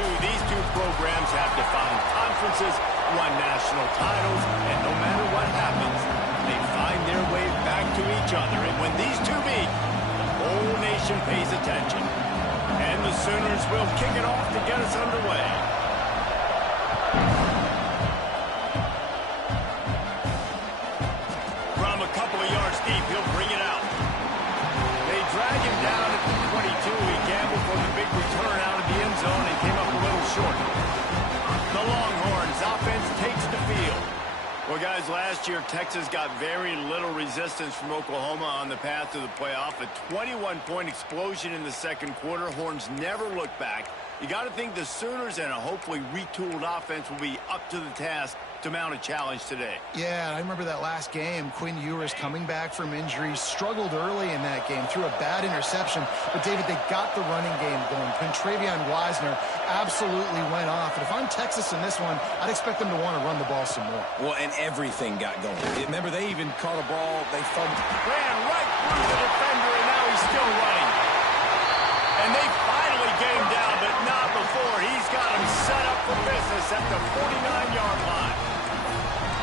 these two programs have defined conferences, won national titles, and no matter what happens, they find their way back to each other. And when these two meet, the whole nation pays attention. And the Sooners will kick it off to get us underway. From a couple of yards deep, he'll bring it out. They drag him down at the 22. He gambled for the big return out of the end zone and came up a little short. The Longhorns offense takes the field. Well, guys, last year Texas got very little resistance from Oklahoma on the path to the playoff. A 21-point explosion in the second quarter. Horns never looked back. You got to think the Sooners and a hopefully retooled offense will be up to the task to mount a challenge today. Yeah, I remember that last game. Quinn Ewers coming back from injury, struggled early in that game, threw a bad interception. But, David, they got the running game going. Travion Wisner absolutely went off. And if I'm Texas in this one, I'd expect them to want to run the ball some more. Well, and everything got going. Remember, they even caught a ball. They fumbled. Ran right through the defender, and now he's still running. And they finally game down, but not before. He's got him set up for business at the 49-yard line.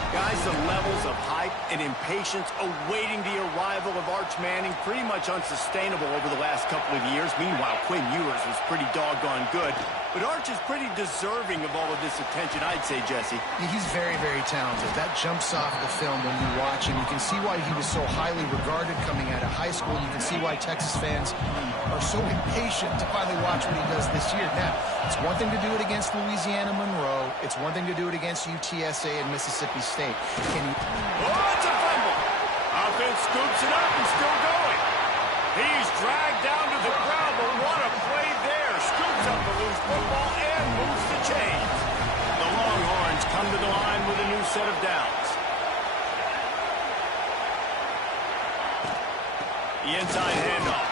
Guys, the levels of hype and impatience awaiting the arrival of Arch Manning pretty much unsustainable over the last couple of years. Meanwhile, Quinn Ewers was pretty doggone good. But Arch is pretty deserving of all of this attention, I'd say, Jesse. Yeah, he's very, very talented. That jumps off the film when you watch him. You can see why he was so highly regarded coming out of high school. You can see why Texas fans are so impatient to finally watch what he does this year. Now, it's one thing to do it against Louisiana Monroe. It's one thing to do it against UTSA and Mississippi State. Can you... Oh, it's a fumble. Offense scoops it up and still going. He's dragged down to the ground, but what a play there. Scoops up the loose football and moves the chains. The Longhorns come to the line with a new set of downs. The inside handoff.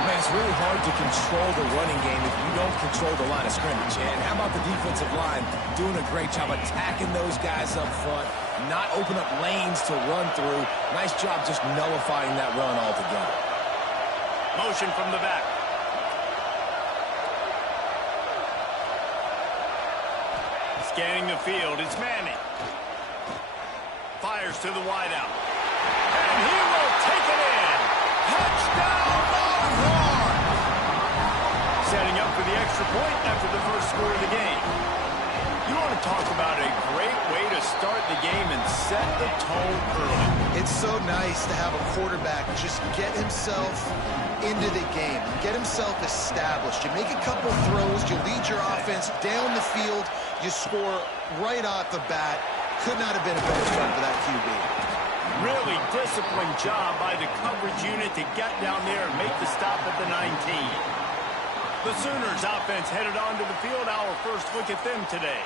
Man, it's really hard to control the running game if you don't control the line of scrimmage. And how about the defensive line doing a great job attacking those guys up front, not open up lanes to run through. Nice job just nullifying that run altogether. Motion from the back. Scanning the field, it's Manning. Fires to the wideout. And he will take it in. Touchdown, Longhorn! Setting up for the extra point after the first score of the game. You want to talk about a great way to start the game and set the tone early. It's so nice to have a quarterback just get himself into the game, get himself established. You make a couple throws, you lead your offense down the field, you score right off the bat. Could not have been a better start for that QB. Really disciplined job by the coverage unit to get down there and make the stop at the 19. The Sooners offense headed onto the field. Our first look at them today.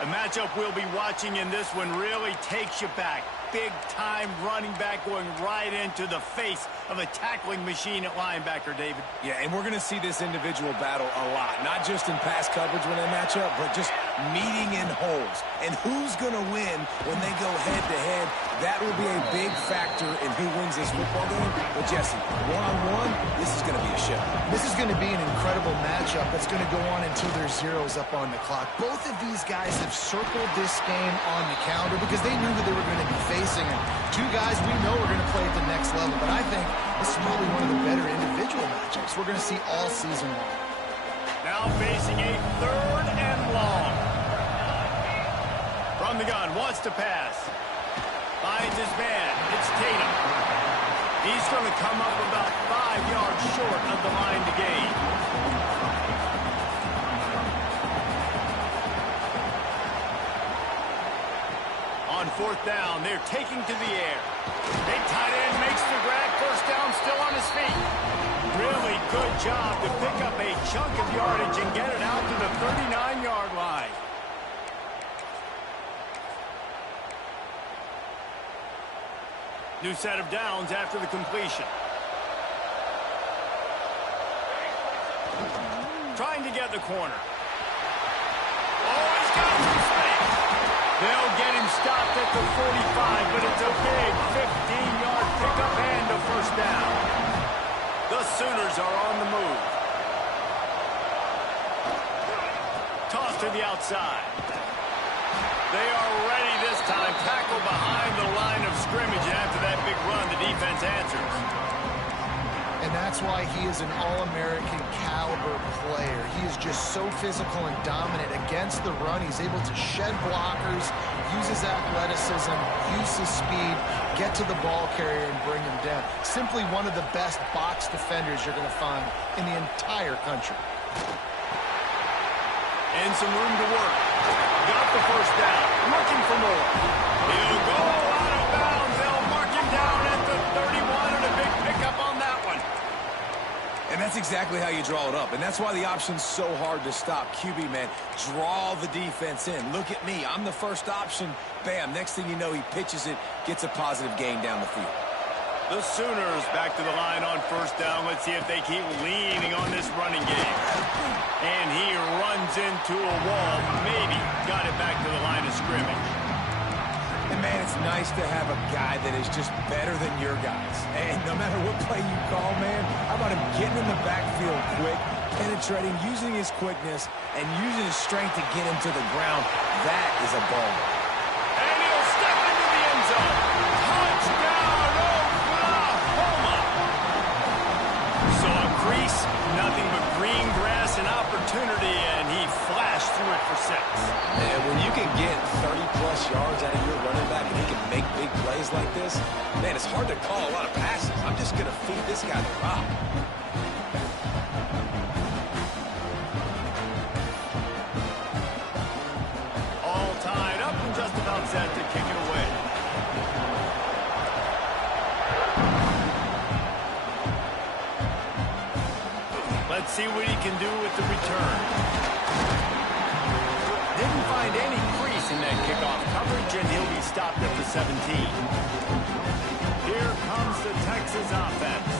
A matchup we'll be watching in this one really takes you back. Big-time running back going right into the face of a tackling machine at linebacker, David. Yeah, and we're going to see this individual battle a lot. Not just in pass coverage when they match up, but just meeting in holes. And who's going to win when they go head-to-head? That will be a big factor in who wins this football game. But, Jesse, one-on-one, this is going to be a show. This is going to be an incredible matchup that's going to go on until there's zeros up on the clock. Both of these guys have circled this game on the calendar because they knew who they were going to be facing. And two guys we know are going to play at the next level. But I think this is probably one of the better individual matchups we're going to see all season long. Now facing a third and long. From the gun, wants to pass. Finds his man. It's Tatum. He's going to come up about 5 yards short of the line to gain. On fourth down, they're taking to the air. Big tight end makes the grab. First down, still on his feet. Really good job to pick up a chunk of yardage and get it out to the 39-yard line. New set of downs after the completion. Trying to get the corner. Oh, he's got some space. They'll get him stopped at the 45, but it's a big 15-yard pickup and a first down. The Sooners are on the move. to the outside. They are ready this time. Tackle behind the line of scrimmage. And after that big run, the defense answers. And that's why he is an All-American caliber player. He is just so physical and dominant against the run. He's able to shed blockers, use his athleticism, use his speed, get to the ball carrier and bring him down. Simply one of the best box defenders you're going to find in the entire country. And some room to work. Got the first down. Looking for more. He'll go out of bounds. They'll mark him down at the 31 and a big pickup on that one. And that's exactly how you draw it up. And that's why the option's so hard to stop. QB, man, draw the defense in. Look at me. I'm the first option. Bam. Next thing you know, he pitches it, gets a positive gain down the field. The Sooners back to the line on first down. Let's see if they keep leaning on this running game. And he runs into a wall. Maybe got it back to the line of scrimmage. And, man, it's nice to have a guy that is just better than your guys. And no matter what play you call, man, how about him getting in the backfield quick, penetrating, using his quickness, and using his strength to get him to the ground. That is a ball. And he'll step into the end zone. Touchdown, Oklahoma! So a crease, nothing but green grass and opportunity, and he flashed through it for 6. And when you can get 30-plus yards out of your running back and he can make big plays like this, man, it's hard to call a lot of passes. I'm just going to feed this guy the rock. All tied up and just about set to kick it away. Let's see what he can do with the return. Didn't find any crease in that kickoff coverage, and he'll be stopped at the 17. Here comes the Texas offense.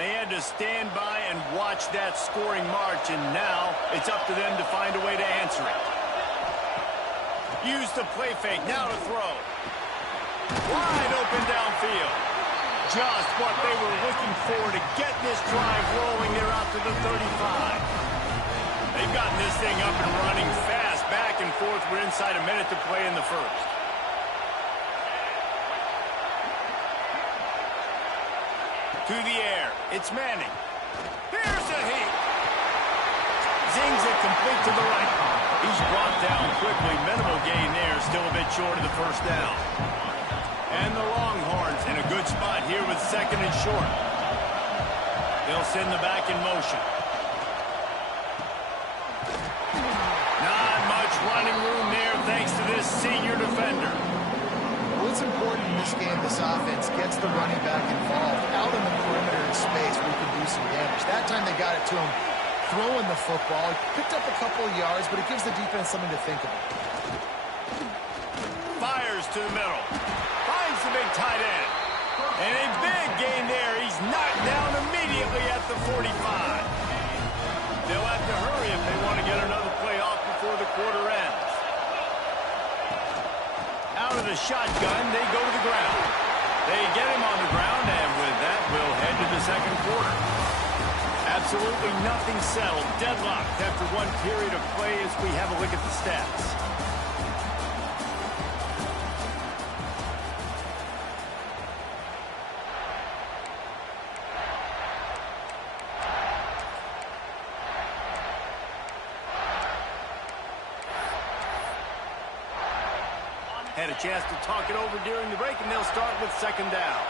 They had to stand by and watch that scoring march, and now it's up to them to find a way to answer it. Use the play fake, now to throw. Wide open downfield. Just what they were looking for to get this drive rolling. They're out to the 35. They've gotten this thing up and running fast, back and forth. We're inside a minute to play in the first. To the air, it's Manning. Here's a heat. Zings it complete to the right. He's brought down quickly. Minimal gain there, still a bit short of the first down. And the Longhorns in a good spot here with second and short. They'll send the back in motion. Not much running room there thanks to this senior defender. Well, it's important in this game this offense gets the running back involved out in the perimeter in space where he can do some damage. That time they got it to him throwing the football. He picked up a couple of yards, but it gives the defense something to think about. Fires to the middle. Finds the big tight end. And a big gain there. He's knocked down immediately at the 45. They'll have to hurry if they want to get another play off before the quarter ends. Out of the shotgun, they go to the ground. They get him on the ground, and with that, we'll head to the second quarter. Absolutely nothing settled. Deadlocked after one period of play as we have a look at the stats. Had a chance to talk it over during the break, and they'll start with second down.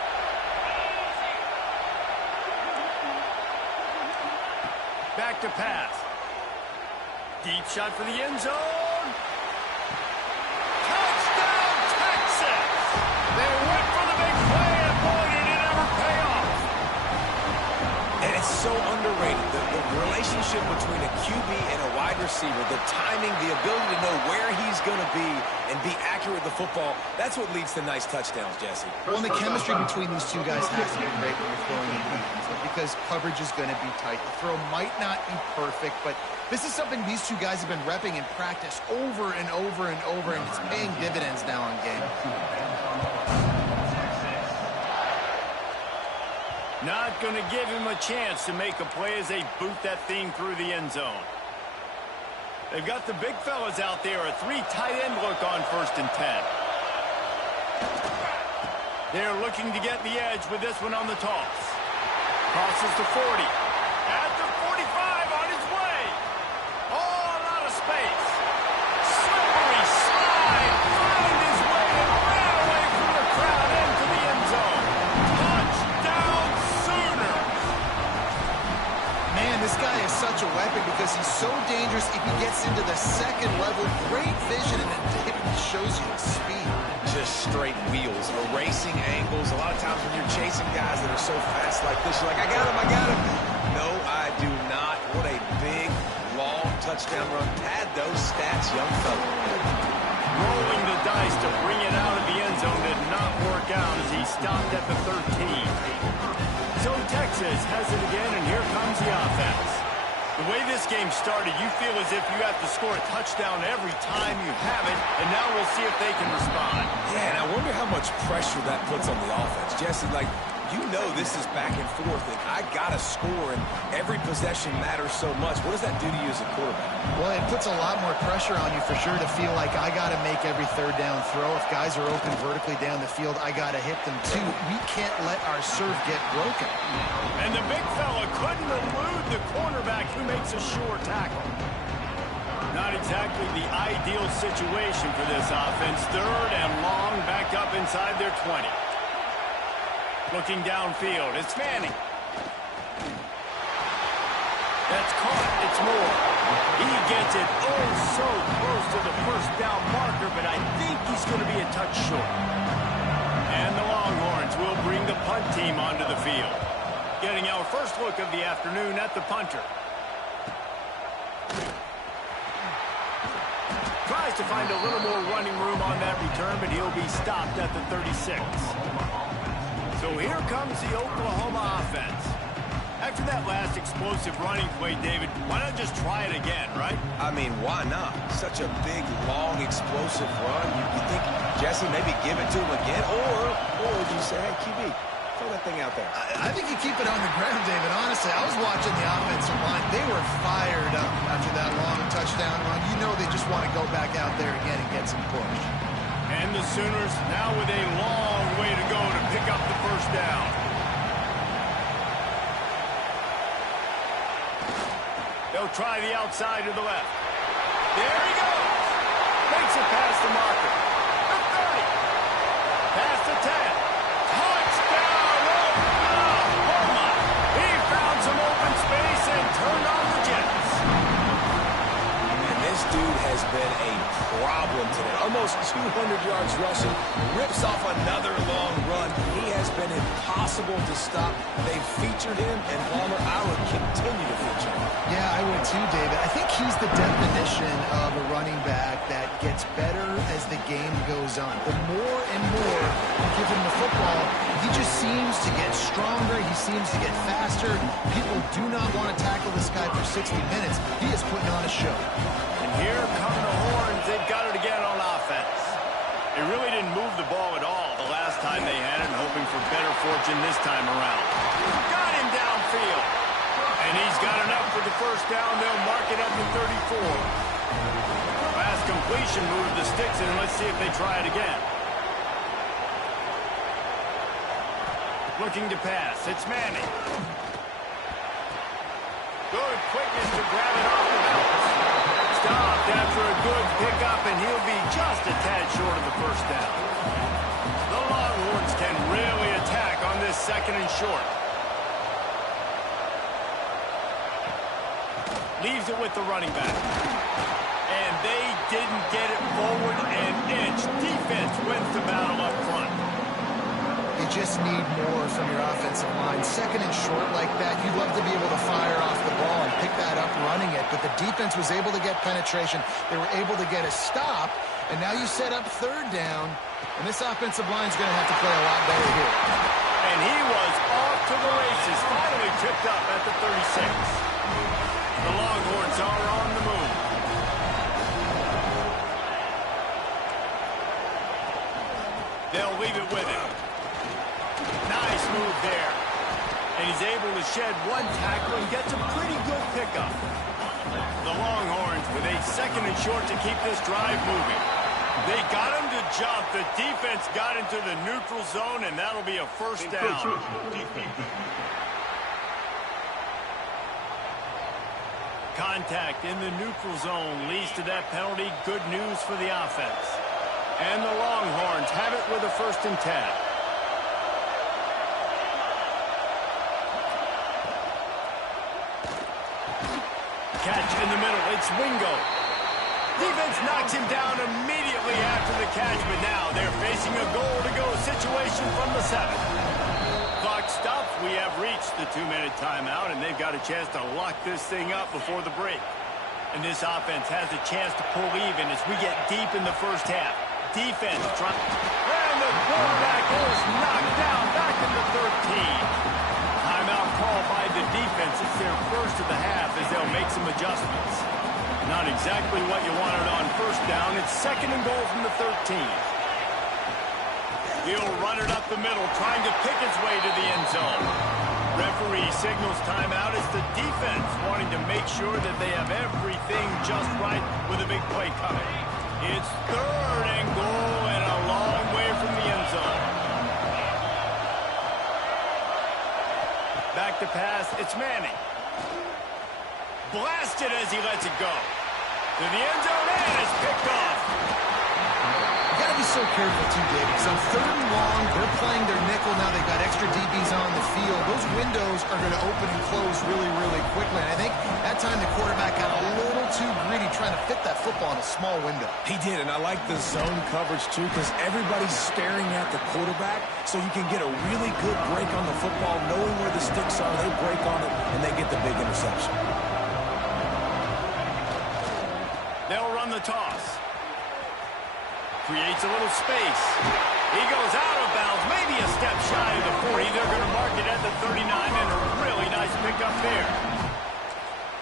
Back to pass. Deep shot for the end zone. Touchdown, Texas! They went for the big play, and boy, did it ever pay off. And it's so underrated. The relationship between a QB and a wide receiver, the timing, the ability to know where he's going to be and be accurate with the football, that's what leads to nice touchdowns, Jesse. Well, and the chemistry between these two guys has to be great when you're throwing in defense because coverage is going to be tight. The throw might not be perfect, but this is something these two guys have been repping in practice over and over and over, and it's paying dividends now in game. Not going to give him a chance to make a play as they boot that thing through the end zone. They've got the big fellas out there. A 3 tight end look on 1st and 10. They're looking to get the edge with this one on the toss. Crosses to 40. At the 45 on his way. Oh, a lot of space. Slippery slide. Found his way and ran away from the crowd into the end zone. Touchdown Sooners. Man, this guy is such a weapon because he's so dangerous if he gets into the second level. Great vision, and it shows you the speed. Just straight wheels, erasing angles. A lot of times when you're chasing guys that are so fast like this, you're like, I got him. No, I do not. What a big, long touchdown run. Pad those stats, young fella. Rolling the dice to bring it out of the end zone did not work out as he stopped at the 13. So Texas has it again, and here comes the offense. The way this game started, you feel as if you have to score a touchdown every time you have it, and now we'll see if they can respond. Yeah, and I wonder how much pressure that puts on the offense. Jesse, like, you know this is back and forth, and I got to score, and every possession matters so much. What does that do to you as a quarterback? Well, it puts a lot more pressure on you for sure to feel like I got to make every 3rd down throw. If guys are open vertically down the field, I got to hit them too. We can't let our serve get broken. And the big fella couldn't elude the cornerback who makes a sure tackle. Not exactly the ideal situation for this offense. 3rd and long, back up inside their 20. Looking downfield, it's Manning. That's caught, it's Moore. He gets it oh so close to the 1st down marker, but I think he's going to be a touch short. And the Longhorns will bring the punt team onto the field. Getting our first look of the afternoon at the punter. Tries to find a little more running room on that return, but he'll be stopped at the 36. So here comes the Oklahoma offense. After that last explosive running play, David, why not just try it again, right? I mean, why not? Such a big, long, explosive run. You think, Jesse, maybe give it to him again? Or do you say, hey, QB, throw that thing out there? I think you keep it on the ground, David. Honestly, I was watching the offensive line. They were fired up after that long touchdown run. You know they just want to go back out there again and get some push. And the Sooners now with a long way to go to pick up the 1st down. They'll try the outside to the left. There he goes. Makes it past the marker. The 30. Past the 10. Touchdown, Oklahoma. He found some open space and turned on the Jets. And this dude has been a problem today. Almost 200 yards rushing. Rips off another long run. He has been impossible to stop. They've featured him, and Palmer, I would continue to feature him. Yeah, I would too, David. I think he's the definition of a running back that gets better as the game goes on. The more and more you give him the football, he just seems to get stronger. He seems to get faster. People do not want to tackle this guy for 60 minutes. He is putting on a show. And here come the Horns. They've got it again on offense. They really didn't move the ball at all the last time they had it, hoping for better fortune this time around. Got him downfield. And he's got enough for the 1st down. They'll mark it at the 34. Last completion moved the sticks, and let's see if they try it again. Looking to pass. It's Manning. Good quickness to grab it off the bounce. Stopped after a good pickup, and he'll be just a tad short of the 1st down. The Longhorns can really attack on this 2nd and short. Leaves it with the running back. And they didn't get it forward an inch. Defense wins the battle up front. You just need more from your offensive line. 2nd and short like that, you'd love to be able to fire off the ball and pick that up running it. But the defense was able to get penetration. They were able to get a stop. And now you set up 3rd down. And this offensive line is going to have to play a lot better here. And he was off to the races. Finally tripped up at the 36. The Longhorns are on the move. They'll leave it with him. Nice move there. And he's able to shed one tackle and gets a pretty good pickup. The Longhorns with a 2nd and short to keep this drive moving. They got him to jump. The defense got into the neutral zone, and that'll be a first down. Contact in the neutral zone leads to that penalty. Good news for the offense. And the Longhorns have it with a 1st and 10. Catch in the middle. It's Wingo. Defense knocks him down immediately after the catch, but now they're facing a goal-to-go situation from the 7. Clock stops. We have reached the 2-minute timeout, and they've got a chance to lock this thing up before the break. And this offense has a chance to pull even as we get deep in the first half. Defense trying, and the quarterback is knocked down back in the 13. Timeout call by the defense. It's their first of the half as they'll make some adjustments. Not exactly what you wanted on first down. It's 2nd and goal from the 13. He'll run it up the middle, trying to pick his way to the end zone. Referee signals timeout as the defense wanting to make sure that they have everything just right with a big play coming. It's 3rd and goal and a long way from the end zone. Back to pass, it's Manning. Blasted as he lets it go. To the end zone, and it's picked off. You got to be so careful, too, Dave, because on 3rd and long, they're playing their nickel. Now they've got extra DBs on the field. Those windows are going to open and close really, really quickly. And I think that time the quarterback got a little too greedy trying to fit that football in a small window. He did, and I like the zone coverage, too, because everybody's staring at the quarterback, so you can get a really good break on the football, knowing where the sticks are. They break on it, and they get the big interception. They'll run the toss. Creates a little space. He goes out of bounds, maybe a step shy of the 40. They're going to mark it at the 39, and a really nice pickup there.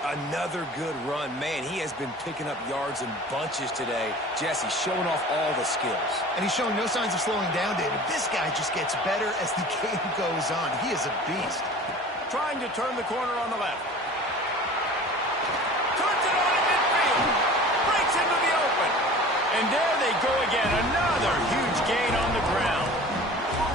Another good run. Man, he has been picking up yards in bunches today. Jesse showing off all the skills. And he's showing no signs of slowing down, David. This guy just gets better as the game goes on. He is a beast. Trying to turn the corner on the left. Turns it on in midfield. Breaks into the open. And there they go again. Another huge gain on the ground.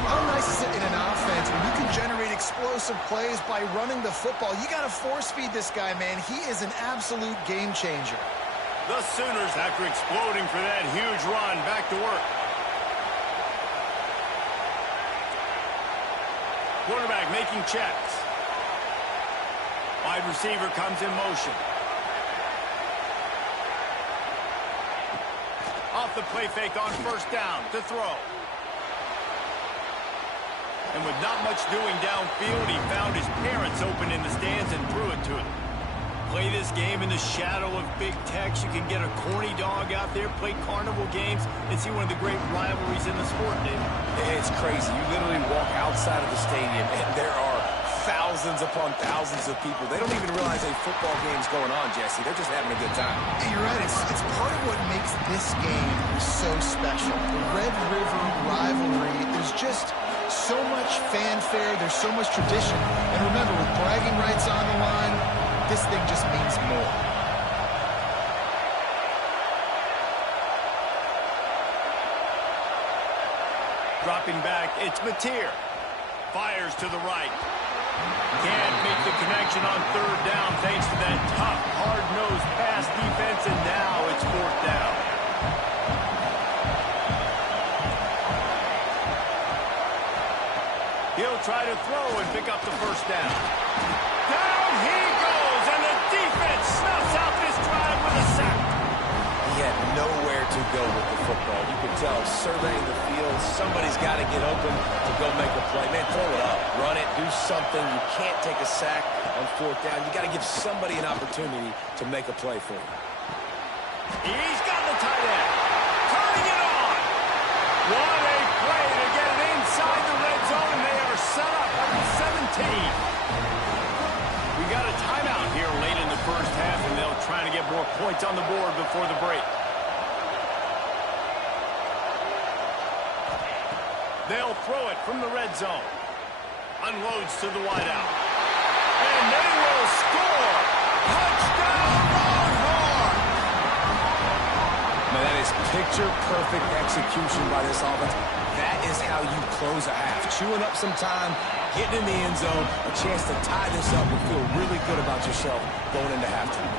How nice is it in an offense when you can generate explosive plays by running the football? You got to force feed this guy, man. He is an absolute game changer. The Sooners, after exploding for that huge run, back to work. Quarterback making checks. Wide receiver comes in motion. Off the play fake on first down to throw. And with not much doing downfield, he found his parents open in the stands and threw it to them. Play this game in the shadow of Big Tex. You can get a corny dog out there, play carnival games, and see one of the great rivalries in the sport, David. It's crazy. You literally walk outside of the stadium, and there are thousands upon thousands of people. They don't even realize a football game's going on, Jesse. They're just having a good time. Yeah, you're right. It's part of what makes this game so special. The Red River rivalry, there's just so much fanfare. There's so much tradition. And remember, with bragging rights on the line, this thing just means more. Dropping back, it's Mateer. Fires to the right. Can't make the connection on third down thanks to that tough, hard-nosed pass defense, and now it's fourth down. He'll try to throw and pick up the first down. Down he goes, and the defense snuffs out this drive with a sack. He had nowhere to go with the football. You could tell, surveying the field, somebody's got to get open to go make a play. Man, throw it up, run it, do something. You can't take a sack on fourth down. You got to give somebody an opportunity to make a play for you. He's got the tight end. Turning it on. What a play to get it inside the red zone. They are set up at the 17. We got a timeout here late in the first half, and they'll try to get more points on the board before the break. They'll throw it from the red zone. Unloads to the wideout. And they will score. Touchdown! Picture-perfect execution by this offense. That is how you close a half. Chewing up some time, getting in the end zone, a chance to tie this up and feel really good about yourself going into halftime.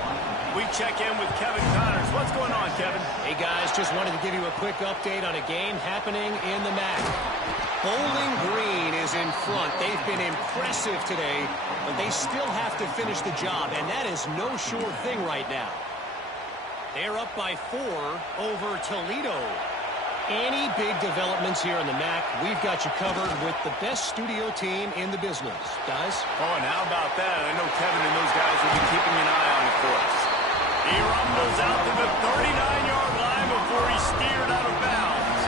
We check in with Kevin Connors. What's going on, Kevin? Hey, guys, just wanted to give you a quick update on a game happening in the MAC. Bowling Green is in front. They've been impressive today, but they still have to finish the job, and that is no sure thing right now. They're up by 4 over Toledo. Any big developments here in the MAC, we've got you covered with the best studio team in the business. Guys? Oh, and how about that? I know Kevin and those guys will be keeping an eye on it for us. He rumbles out to the 39-yard line before he's steered out of bounds.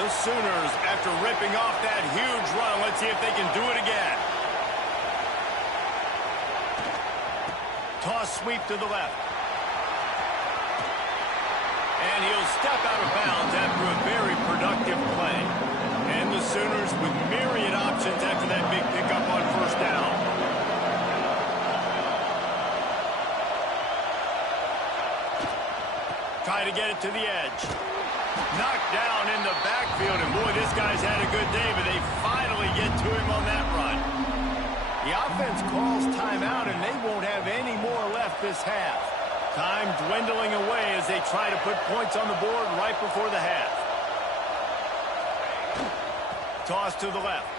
The Sooners, after ripping off that huge run, let's see if they can do it again. Toss sweep to the left. And he'll step out of bounds after a very productive play. And the Sooners with myriad options after that big pickup on first down. Try to get it to the edge. Knocked down in the backfield. And boy, this guy's had a good day, but they finally get to him on that run. The offense calls timeout, and they won't have any more left this half. Time dwindling away as they try to put points on the board right before the half. Toss to the left.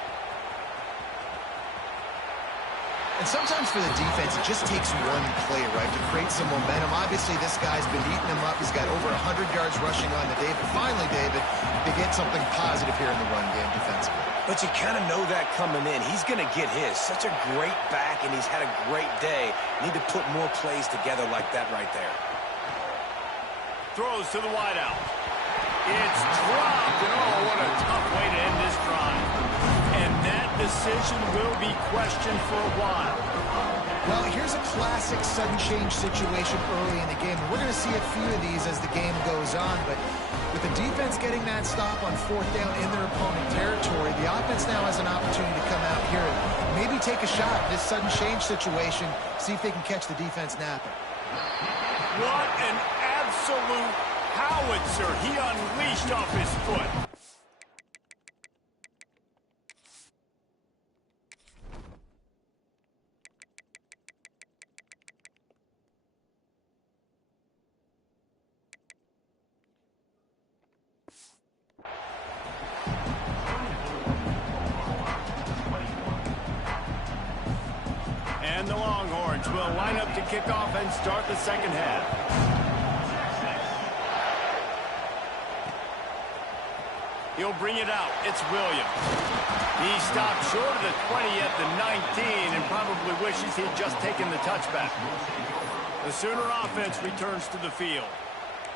And sometimes for the defense, it just takes one play, right, to create some momentum. Obviously, this guy's been eating him up. He's got over 100 yards rushing on the day. But finally, David, they get something positive here in the run game defensively. But you kind of know that coming in. He's going to get his. Such a great back, and he's had a great day. Need to put more plays together like that right there. Throws to the wideout. It's dropped, and oh, what a tough way to end this drive. And that decision will be questioned for a while. Well, here's a classic sudden change situation early in the game. And we're going to see a few of these as the game goes on. But with the defense getting that stop on fourth down in their opponent territory, the offense now has an opportunity to come out here and maybe take a shot at this sudden change situation, see if they can catch the defense napping. What an absolute howitzer he unleashed off his foot. And the Longhorns will line up to kick off and start the second half. He'll bring it out. It's Williams. He stopped short of the 20 at the 19 and probably wishes he'd just taken the touchback. The Sooner offense returns to the field.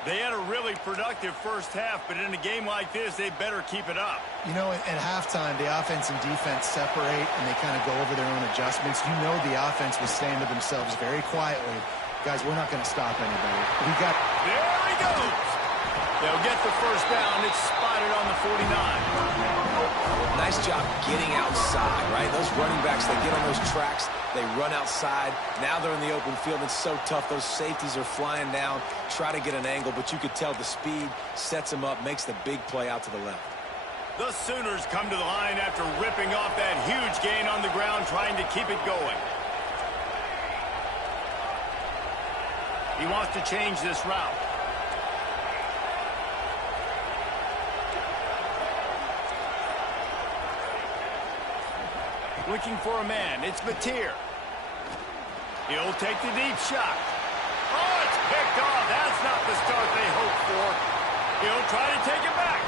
They had a really productive first half, but in a game like this, they better keep it up. You know, at halftime, the offense and defense separate, and they kind of go over their own adjustments. You know the offense was saying to themselves very quietly, guys, we're not going to stop anybody. There he goes. They'll get the first down. It's spotted on the 49. Nice job getting outside, right? Those running backs, they get on those tracks, they run outside. Now they're in the open field. It's so tough. Those safeties are flying down, try to get an angle, but you could tell the speed sets them up, makes the big play out to the left. The Sooners come to the line after ripping off that huge gain on the ground, trying to keep it going. He wants to change this route. Looking for a man. It's Mateer. He'll take the deep shot. Oh, it's picked off. That's not the start they hoped for. He'll try to take it back.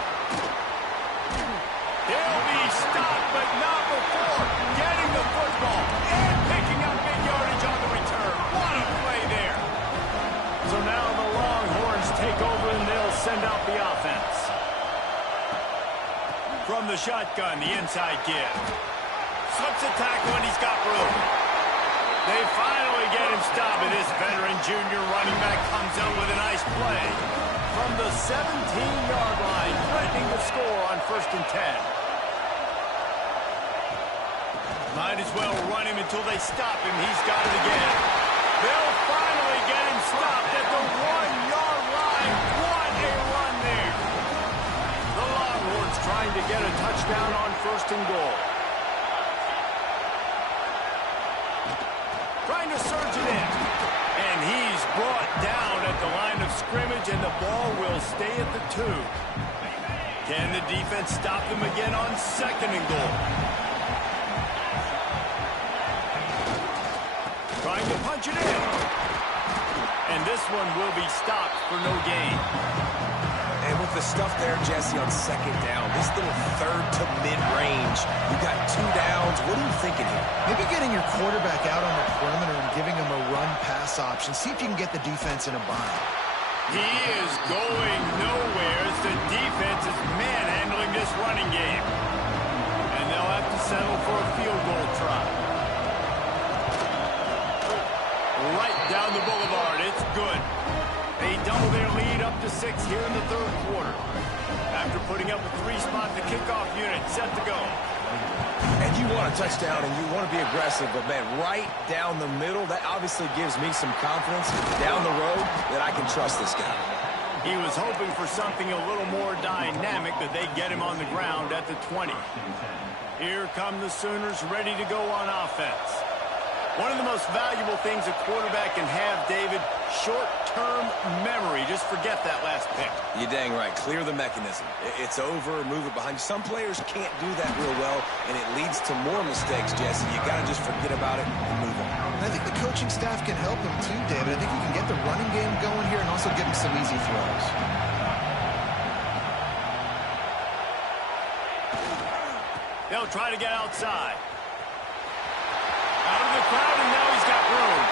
He'll be stopped, but not before getting the football and picking up big yardage on the return. What a play there. So now the Longhorns take over, and they'll send out the offense. From the shotgun, the inside give. Slips a tackle, and he's got room. They finally get him stopped, and this veteran junior running back comes out with a nice play. From the 17-yard line, threatening to score on 1st and 10. Might as well run him until they stop him. He's got it again. They'll finally get him stopped at the 1-yard line. What a trying to get a touchdown on 1st and goal. Trying to surge it in. And he's brought down at the line of scrimmage, and the ball will stay at the 2. Can the defense stop them again on 2nd and goal? Trying to punch it in. And this one will be stopped for no gain. And with the stuff there, Jesse, on 2nd down, this little 3rd to mid-range, you got 2 downs. What are you thinking here? Maybe getting your quarterback out on the perimeter and giving him a run-pass option. See if you can get the defense in a bind. He is going nowhere as the defense is manhandling this running game. And they'll have to settle for a field goal try. Right down the boulevard. It's good. They double their lead up to 6 here in the 3rd quarter. After putting up a 3-spot, the kickoff unit set to go. And you want a touchdown and you want to be aggressive, but, man, right down the middle, that obviously gives me some confidence down the road that I can trust this guy. He was hoping for something a little more dynamic, but they get him on the ground at the 20. Here come the Sooners ready to go on offense. One of the most valuable things a quarterback can have, David, short-term memory. Just forget that last pick. You're dang right. Clear the mechanism. It's over, move it behind you. Some players can't do that real well, and it leads to more mistakes, Jesse. You got to just forget about it and move on. And I think the coaching staff can help him too, David. I think you can get the running game going here and also give him some easy throws. They'll try to get outside. Out of the crowd, and now he's got room.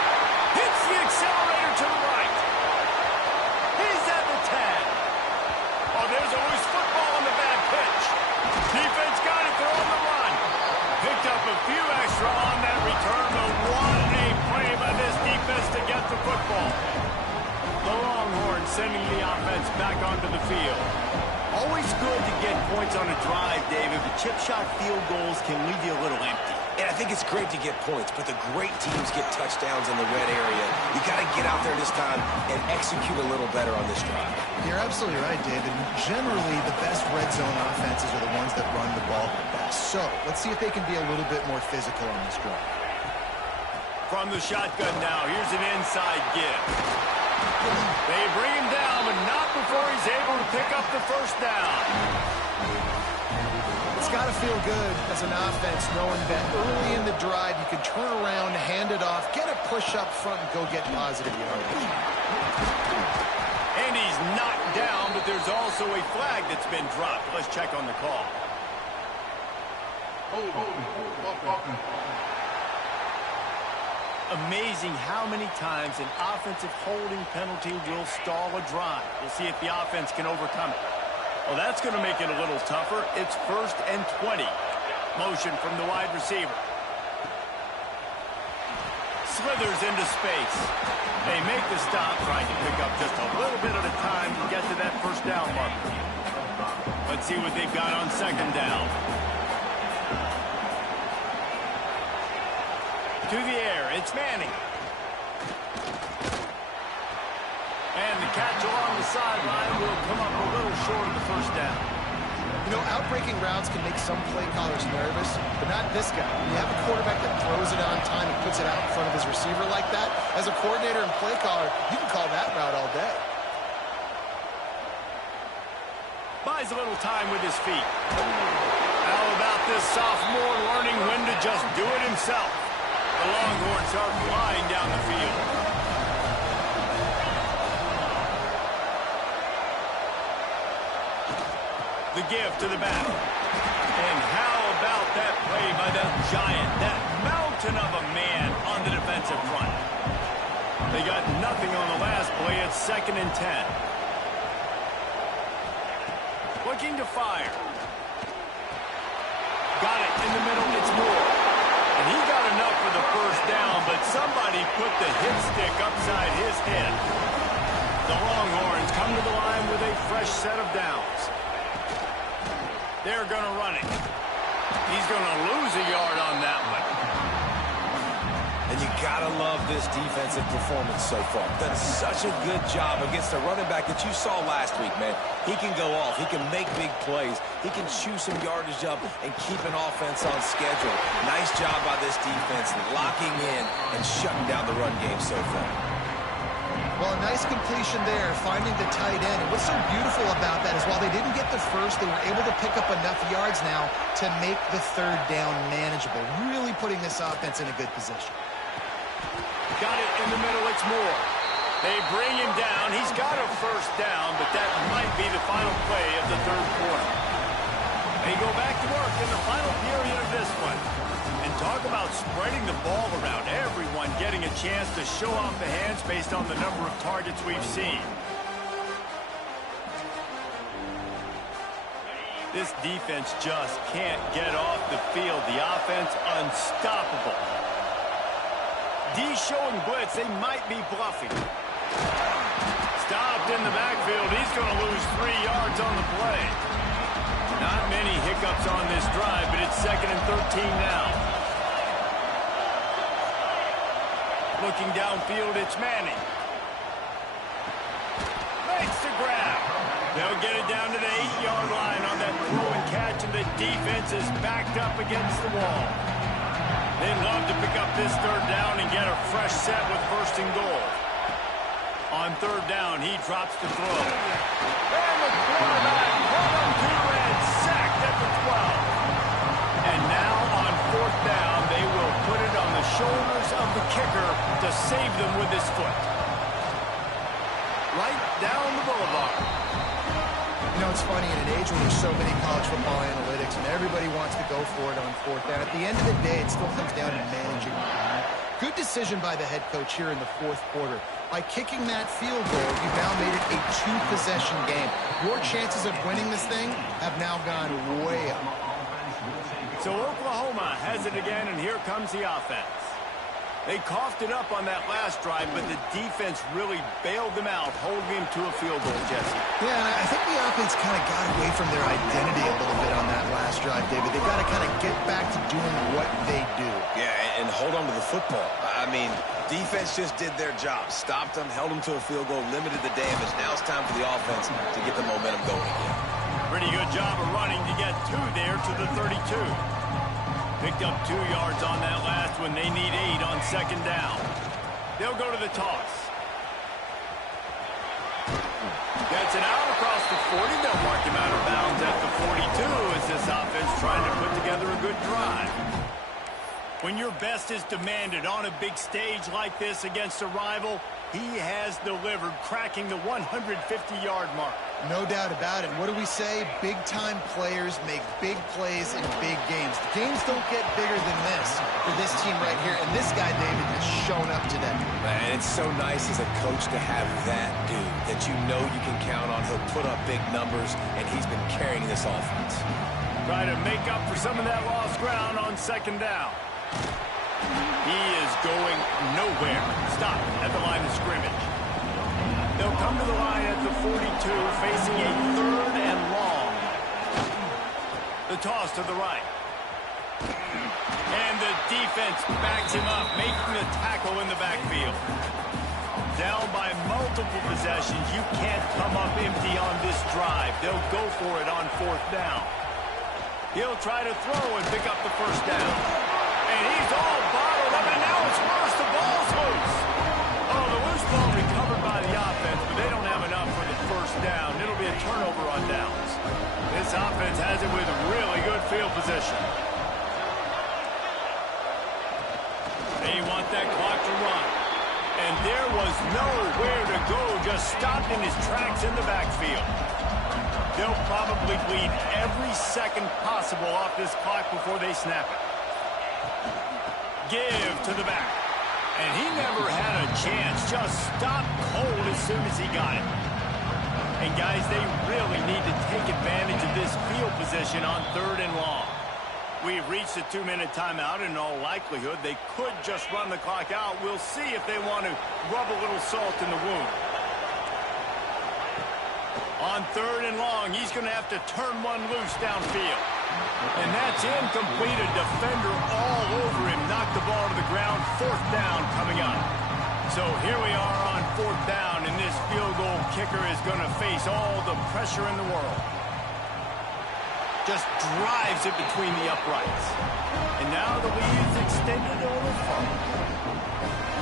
Hits the accelerator to the right. He's at the 10. Oh, there's always football on the bad pitch. Defense got it. They're on the run. Picked up a few extra on that return, but what a play by this defense to get the football. The Longhorns sending the offense back onto the field. Always good to get points on a drive, David, but chip shot field goals can leave you a little empty. And I think it's great to get points, but the great teams get touchdowns in the red area. You got to get out there this time and execute a little better on this drive. You're absolutely right, David. Generally, the best red zone offenses are the ones that run the ball best. So, let's see if they can be a little bit more physical on this drive. From the shotgun now, here's an inside give. They bring him down, but not before he's able to pick up the 1st down. It's got to feel good as an offense knowing that early in the drive you can turn around, hand it off, get a push up front, and go get positive yardage. And he's knocked down, but there's also a flag that's been dropped. Let's check on the call. Amazing how many times an offensive holding penalty will stall a drive. We'll see if the offense can overcome it. Well, that's going to make it a little tougher. It's 1st and 20. Motion from the wide receiver. Slithers into space. They make the stop, trying to pick up just a little bit at a time to get to that 1st down marker. Let's see what they've got on 2nd down. To the air, it's Manning. And the catch along the sideline will come up a little short of the 1st down. You know, outbreaking routes can make some play callers nervous, but not this guy. When you have a quarterback that throws it on time and puts it out in front of his receiver like that, as a coordinator and play caller, you can call that route all day. Buys a little time with his feet. How about this sophomore learning when to just do it himself? The Longhorns are flying down the field. The give to the back. And how about that play by that giant, that mountain of a man on the defensive front? They got nothing on the last play. It's 2nd and 10. Looking to fire. Got it in the middle. It's Moore. And he got enough for the 1st down, but somebody put the hit stick upside his head. The Longhorns come to the line with a fresh set of downs. They're going to run it. He's going to lose a yard on that one. And you gotta love this defensive performance so far. Done such a good job against a running back that you saw last week, man. He can go off. He can make big plays. He can chew some yardage up and keep an offense on schedule. Nice job by this defense locking in and shutting down the run game so far. Well, a nice completion there, finding the tight end. And what's so beautiful about that is while they didn't get the first, they were able to pick up enough yards now to make the third down manageable, really putting this offense in a good position. Got it in the middle, it's Moore. They bring him down. He's got a first down, but that might be the final play of the third quarter. They go back to work in the final period of this one. And talk about spreading the ball around. Everyone getting a chance to show off the hands based on the number of targets we've seen. This defense just can't get off the field. The offense unstoppable. D showing blitz. They might be bluffing. Stopped in the backfield. He's going to lose 3 yards on the play. Not many hiccups on this drive, but it's 2nd and 13 now. Looking downfield, it's Manning. Makes the grab. They'll get it down to the 8-yard line on that throw and catch, and the defense is backed up against the wall. They'd love to pick up this third down and get a fresh set with 1st and goal. On 3rd down, he drops the throw. And the quarterback brought him to and sacked at the 12. And now on 4th down, they will put it on the shoulders of the kicker to save them with his foot. Right down the boulevard. You know, it's funny, in an age when there's so many college football analytics and everybody wants to go for it on 4th down, at the end of the day, it still comes down to managing the game. Good decision by the head coach here in the 4th quarter. By kicking that field goal, you've now made it a 2-possession game. Your chances of winning this thing have now gone way up. So Oklahoma has it again, and here comes the offense. They coughed it up on that last drive, but the defense really bailed them out, holding him to a field goal, Jesse. Yeah, and I think the offense kind of got away from their identity a little bit on that last drive, David. They've got to kind of get back to doing what they do. Yeah, and hold on to the football. I mean, defense just did their job. Stopped them, held them to a field goal, limited the damage. Now it's time for the offense to get the momentum going again. Pretty good job of running to get 2 there to the 32. Picked up 2 yards on that last one. They need 8 on 2nd down. They'll go to the toss. Gets it out across the 40. They'll mark him out of bounds at the 42 as this offense trying to put together a good drive. When your best is demanded on a big stage like this against a rival, he has delivered, cracking the 150-yard mark. No doubt about it. What do we say? Big-time players make big plays in big games. The games don't get bigger than this for this team right here. And this guy, David, has shown up today. Man, it's so nice as a coach to have that dude that you know you can count on. He'll put up big numbers, and he's been carrying this offense. Try to make up for some of that lost ground on 2nd down. He is going nowhere. Stop at the line of scrimmage. They'll come to the line at the 42, facing a 3rd and long. The toss to the right. And the defense backs him up, making the tackle in the backfield. Down by multiple possessions. You can't come up empty on this drive. They'll go for it on 4th down. He'll try to throw and pick up the 1st down. And he's all bottled up, and now it's worse. The ball's loose. Oh, the loose ball recovered by the offense, but they don't have enough for the 1st down. It'll be a turnover on downs. This offense has it with really good field position. They want that clock to run. And there was nowhere to go, just stopped in his tracks in the backfield. They'll probably bleed every second possible off this clock before they snap it. Give to the back. And he never had a chance. Just stopped cold as soon as he got it. And guys, they really need to take advantage of this field position on 3rd and long. We've reached a 2-minute timeout. In all likelihood, they could just run the clock out. We'll see if they want to rub a little salt in the wound. On 3rd and long, he's going to have to turn one loose downfield. And that's incomplete. A defender all over him. Knocked the ball to the ground. 4th down coming up. So here we are on 4th down, and this field goal kicker is going to face all the pressure in the world. Just drives it between the uprights. And now the lead is extended a little further.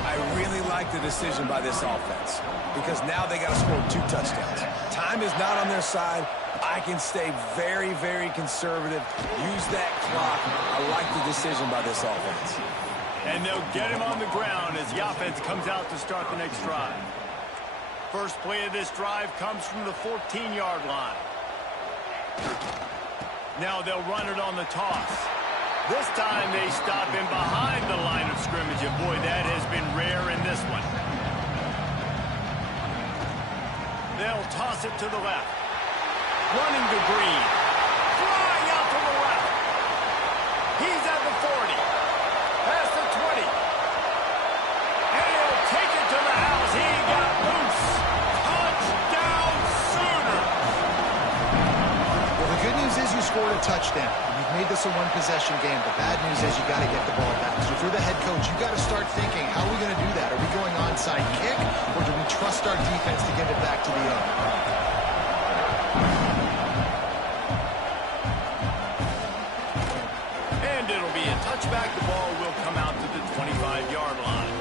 I really like the decision by this offense because now they got to score 2 touchdowns. Time is not on their side. I can stay very, very conservative. Use that clock. I like the decision by this offense. And they'll get him on the ground as the offense comes out to start the next drive. First play of this drive comes from the 14-yard line. Now they'll run it on the toss. This time they stop him behind the line of scrimmage, and boy, that has been rare in this one. They'll toss it to the left. Running to Green. Flying out to the left. He's at the 40. Past the 20. And he'll take it to the house. He got loose. Touchdown, Sooners. Well, the good news is you scored a touchdown. You've made this a one-possession game. The bad news is you got to get the ball back. So if you're the head coach, you got to start thinking, how are we going to do that? Are we going onside kick, or do we trust our defense to get it back to the owner? And it'll be a touchback. The ball will come out to the 25-yard line.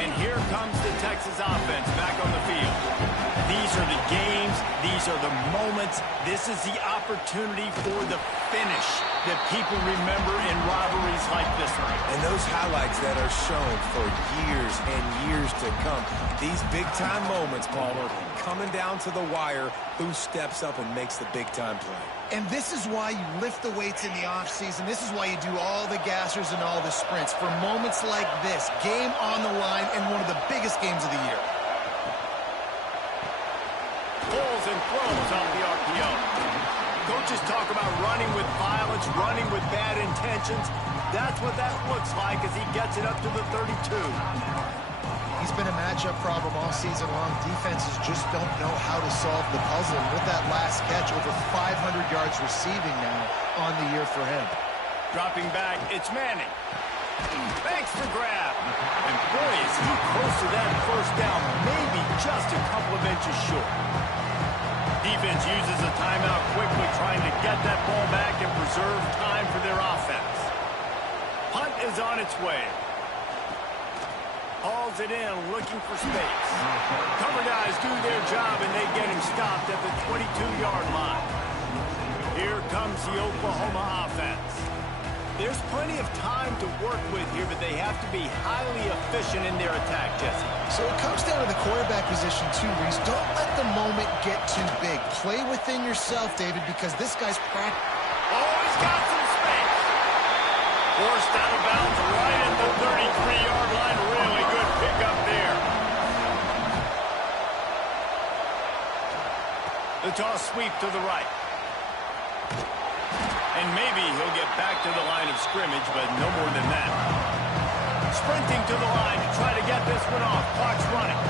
And here comes the Texas offense back on the field. These are the games. These are the moments. This is the opportunity for the finish that people remember in rivalries like this one. And those highlights that are shown for years and years to come. These big-time moments, Palmer, coming down to the wire, who steps up and makes the big-time play. And this is why you lift the weights in the offseason. This is why you do all the gassers and all the sprints. For moments like this, game on the line and one of the biggest games of the year. Pulls and throws off the RPO. Coaches talk about running with violence, running with bad intentions. That's what that looks like as he gets it up to the 32. He's been a matchup problem all season long. Defenses just don't know how to solve the puzzle. And with that last catch, over 500 yards receiving now on the year for him. Dropping back, it's Manning. Thanks for grab. And boy, is he close to that first down, maybe just a couple of inches short. Defense uses a timeout quickly, trying to get that ball back and preserve time for their offense. Punt is on its way. Hauls it in, looking for space. Cover guys do their job, and they get him stopped at the 22-yard line. Here comes the Oklahoma offense. There's plenty of time to work with here, but they have to be highly efficient in their attack, Jesse. So it comes down to the quarterback position too, Reese. Don't let the moment get too big. Play within yourself, David, because this guy's practicing. Oh, he's got some space. Forced out of bounds right at the 33-yard line. Really good pickup there. The toss sweep to the right. And maybe he'll get back to the line of scrimmage, but no more than that. Sprinting to the line to try to get this one off. Clock's running.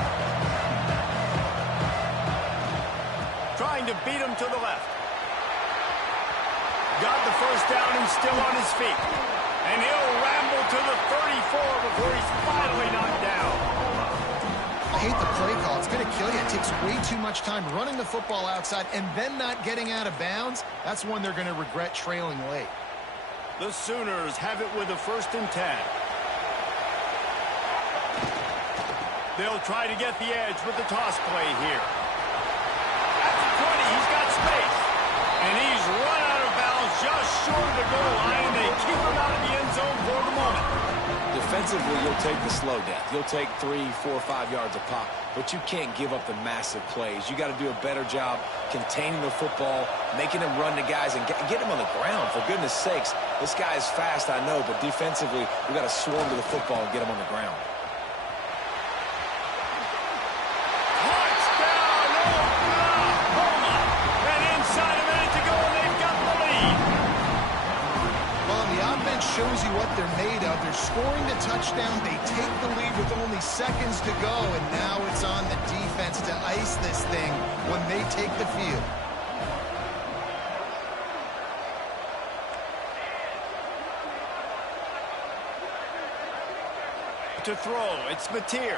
Trying to beat him to the left. Got the first down and still on his feet. And he'll ramble to the 34 before he's finally knocked down. I hate the play call. It's going to kill you. It takes way too much time running the football outside and then not getting out of bounds. That's one they're going to regret trailing late. The Sooners have it with a 1st and 10. They'll try to get the edge with the toss play here. At the 20, he's got space. And he's run out of bounds just short of the goal line. They keep him out of the end zone for the moment. Defensively, you'll take the slow death. You'll take 3, 4, 5 yards a pop, but you can't give up the massive plays. You got to do a better job containing the football, making him run to guys, and get him on the ground. For goodness sakes, this guy is fast, I know, but defensively, we got to swarm to the football and get him on the ground. Touchdown, Oklahoma! And inside a minute to go, and they've got the lead. Well, the offense shows you what they're made of. They're scoring the touchdown. They take the lead with only seconds to go, and now it's on the defense to ice this thing when they take the field. To throw, it's Mateer.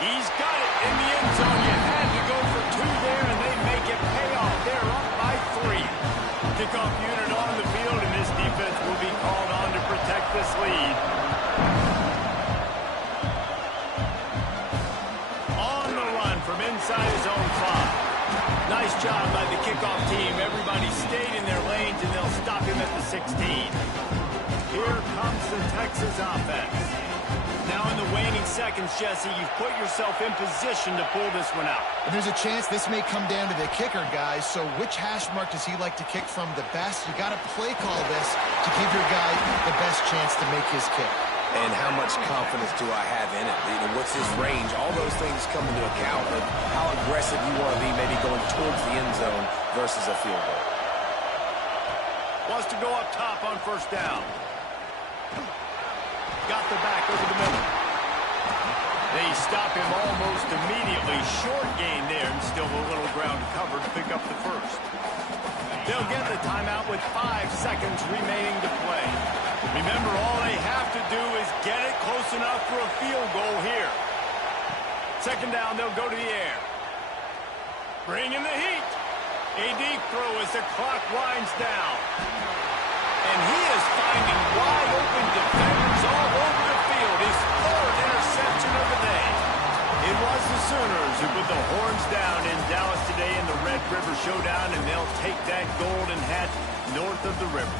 He's got it in the end zone. You had to go for 2 there, and they make it pay off. They're up by 3. Kickoff unit on the field, and this defense will be called on to protect this lead. On the run from inside his own 5. Nice job by the kickoff team. Everybody stayed in their lanes, and they'll stop him at the 16. Here comes the Texas offense. Now in the waning seconds, Jesse, you've put yourself in position to pull this one out. And there's a chance this may come down to the kicker, guys. So which hash mark does he like to kick from the best? You got to play call this to give your guy the best chance to make his kick. And how much confidence do I have in it? You know, what's his range? All those things come into account of how aggressive you want to be maybe going towards the end zone versus a field goal. Wants to go up top on first down. Got the back over the middle. They stop him almost immediately. Short gain there, and still a little ground to cover to pick up the first. They'll get the timeout with 5 seconds remaining to play. Remember, all they have to do is get it close enough for a field goal here. Second down, they'll go to the air. Bring in the heat. A deep throw as the clock winds down. And he is finding wide open defenders all over the field. His 3rd interception of the day. It was the Sooners who put the horns down in Dallas today in the Red River Showdown, and they'll take that golden hat north of the river.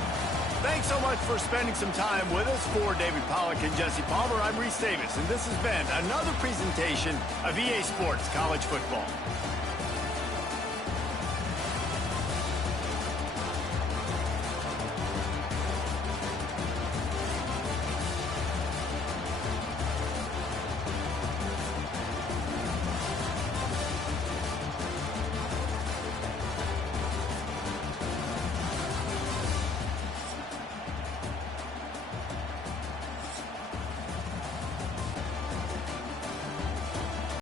Thanks so much for spending some time with us. For David Pollack and Jesse Palmer, I'm Reese Davis, and this has been another presentation of EA Sports College Football.